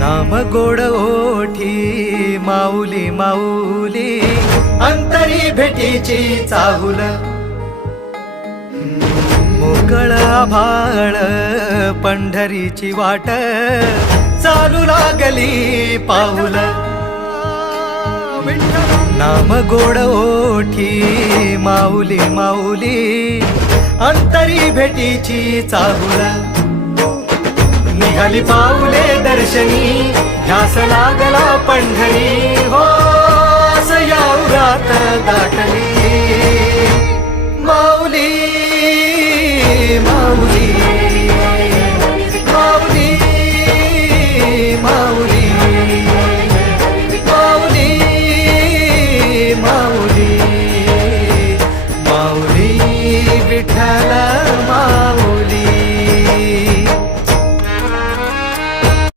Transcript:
नाम गोड ओठी माऊली माऊली, अंतरी भेटीची चाहुल, मोकळ आभाळ पंढरीची वाट, चालू लागली पाऊल. नाम गोड ओठी माऊली माऊली, अंतरी भेटीची चाहुल, निघाली पाऊले दर्शनी, ध्यास लागला पंढरी. हो असं या उरात दाटली.